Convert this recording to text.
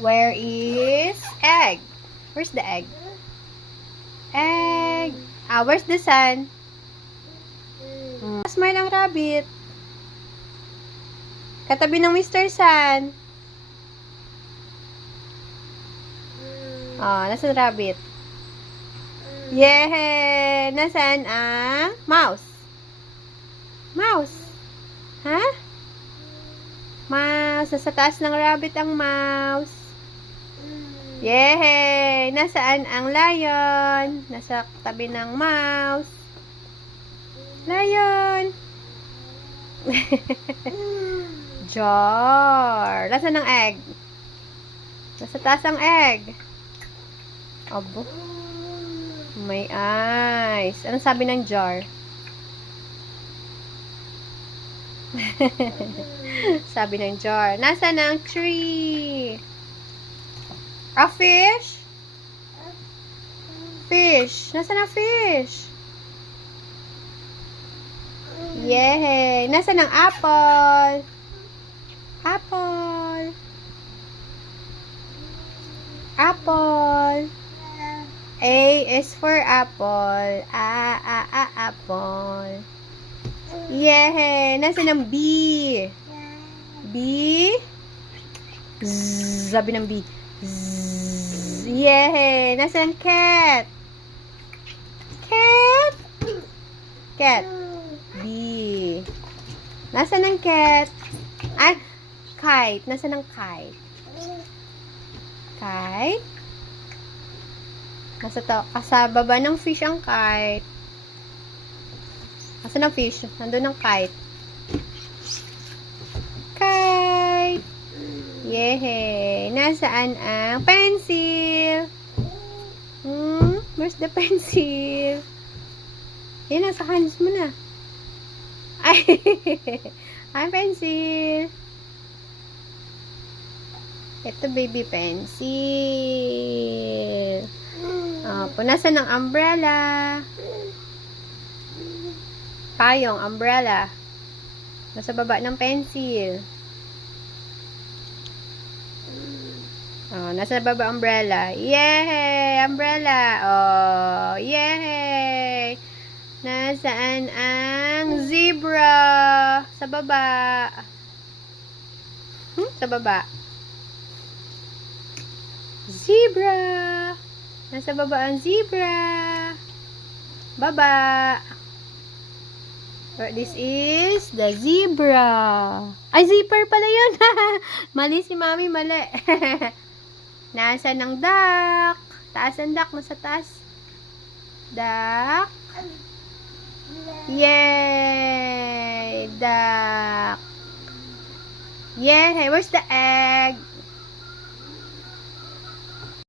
Where is egg? Where's the egg? Egg. Where's the sun? Smile ang rabbit. Katabi ng Mr. Sun. Nasaan rabbit? Yay! Nasaan ang mouse? Mouse. Ha? Mouse. Nasa taas ng rabbit ang mouse. Yay! Nasaan ang lion? Nasa tabi ng mouse. Lion. Jar. Nasaan ang egg? Nasa taas ang egg. Abo. May eyes. Anong sabi ng jar? Sabi ng jar. Nasaan ang tree? A fish? Fish. Nasaan ang fish? Yay! Nasaan ang apple? Apple. Apple. A is for apple. Apple. Yay! Nasaan ang B? B? Z, sabi ng B. Z. Yay! Nasaan cat? Cat? Cat. B. Nasaan ang cat? Kite. Nasaan ang kite? Kite? Sa baba ng fish ang kite. Nasaan ang fish? Nandun ang kite. Kite. Yehey. Nasaan ang pencil? Where's the pencil? Yan, nasa hands mo na. Ay, pencil. Ito, baby pencil. Punasan ng umbrella. Payong, umbrella. Nasa baba ng pencil. Nasa baba umbrella. Yay! Umbrella. Yay! Nasaan ang zebra? Sa baba. Sa baba. Zebra. Nasa baba ang zebra. Baba. This is the zebra. Ay, zipper pala yun. Mali si mami, mali. Nasaan ang duck? Taas ang duck. Nasa taas. Duck. Yay! Duck. Yay! Where's the egg?